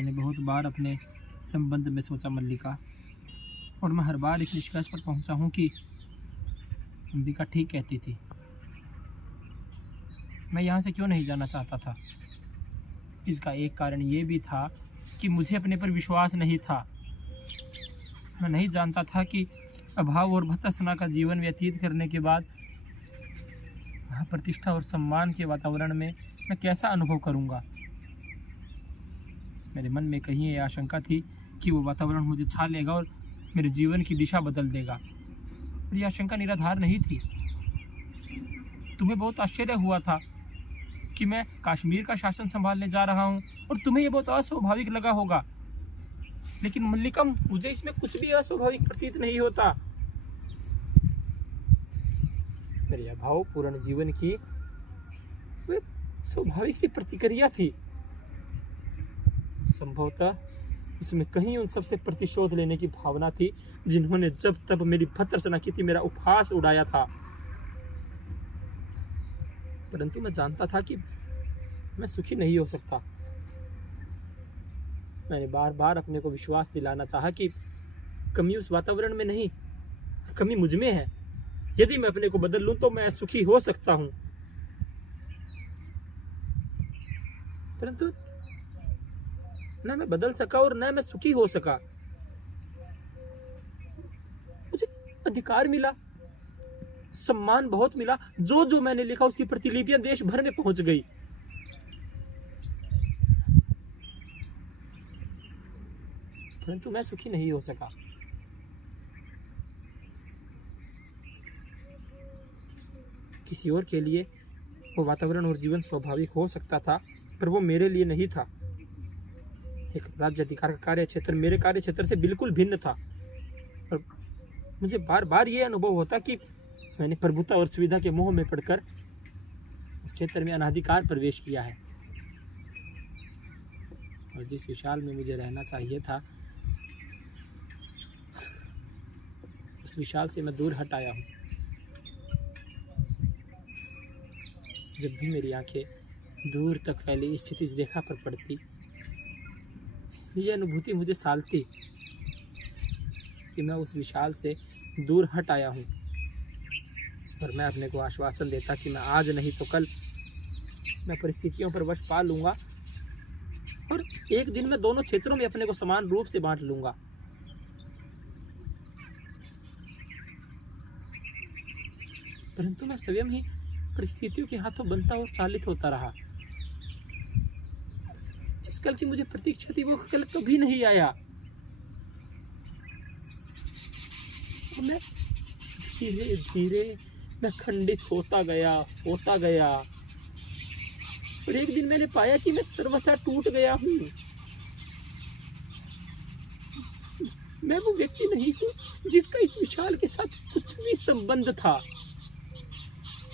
मैंने बहुत बार अपने संबंध में सोचा मल्लिका, और मैं हर बार इस निष्कर्ष पर पहुंचा हूं कि अंबिका ठीक कहती थी। मैं यहाँ से क्यों नहीं जाना चाहता था? इसका एक कारण ये भी था कि मुझे अपने पर विश्वास नहीं था। मैं नहीं जानता था कि अभाव और भत्सना का जीवन व्यतीत करने के बाद वहाँ प्रतिष्ठा और सम्मान के वातावरण में मैं कैसा अनुभव करूँगा। मेरे मन में कहीं ये आशंका थी कि वो वातावरण मुझे छा लेगा और मेरे जीवन की दिशा बदल देगा। और ये आशंका निराधार नहीं थी। तुम्हें बहुत आश्चर्य हुआ था कि मैं कश्मीर का शासन संभालने जा रहा हूँ और तुम्हें ये बहुत अस्वाभाविक लगा होगा, लेकिन मल्लिका, मुझे इसमें कुछ भी अस्वाभाविक प्रतीत नहीं होता। मेरे अभावपूर्ण जीवन की स्वाभाविक सी प्रतिक्रिया थी। संभवतः उसमें कहीं उन सबसे प्रतिशोध लेने की भावना थी जिन्होंने जब तब मेरी भर्त्सना की थी, मेरा उपहास उड़ाया था। परंतु मैं जानता था कि मैं सुखी नहीं हो सकता। मैंने बार बार अपने को विश्वास दिलाना चाहा कि कमी उस वातावरण में नहीं, कमी मुझ में है। यदि मैं अपने को बदल लूं तो मैं सुखी हो सकता हूं। परंतु न मैं बदल सका और न मैं सुखी हो सका। मुझे अधिकार मिला, सम्मान बहुत मिला, जो जो मैंने लिखा उसकी प्रतिलिपियां देश भर में पहुंच गई। परंतु मैं सुखी नहीं हो सका। किसी और के लिए वो वातावरण और जीवन स्वाभाविक हो सकता था, पर वो मेरे लिए नहीं था। एक राज्य अधिकार का कार्य क्षेत्र मेरे कार्य क्षेत्र से बिल्कुल भिन्न था, और मुझे बार बार ये अनुभव होता कि मैंने प्रभुता और सुविधा के मोह में पड़कर उस क्षेत्र में अनाधिकार प्रवेश किया है, और जिस विशाल में मुझे रहना चाहिए था उस विशाल से मैं दूर हट आया हूँ। जब भी मेरी आंखें दूर तक फैली स्थिति इस रेखा पर पड़ती, ये अनुभूति मुझे सालती कि मैं उस विशाल से दूर हट आया हूँ। और मैं अपने को आश्वासन देता कि मैं आज नहीं तो कल मैं परिस्थितियों पर वश पा लूंगा और एक दिन मैं दोनों क्षेत्रों में अपने को समान रूप से बांट लूंगा। परंतु मैं स्वयं ही परिस्थितियों के हाथों बनता और चालित होता रहा। जिस कल की मुझे प्रतीक्षा थी वो कल कभी नहीं आया। मैं धीरे धीरे मैं खंडित होता गया और एक दिन मैंने पाया कि मैं सर्वथा टूट गया हूँ। मैं वो व्यक्ति नहीं हूँ जिसका इस विशाल के साथ कुछ भी संबंध था।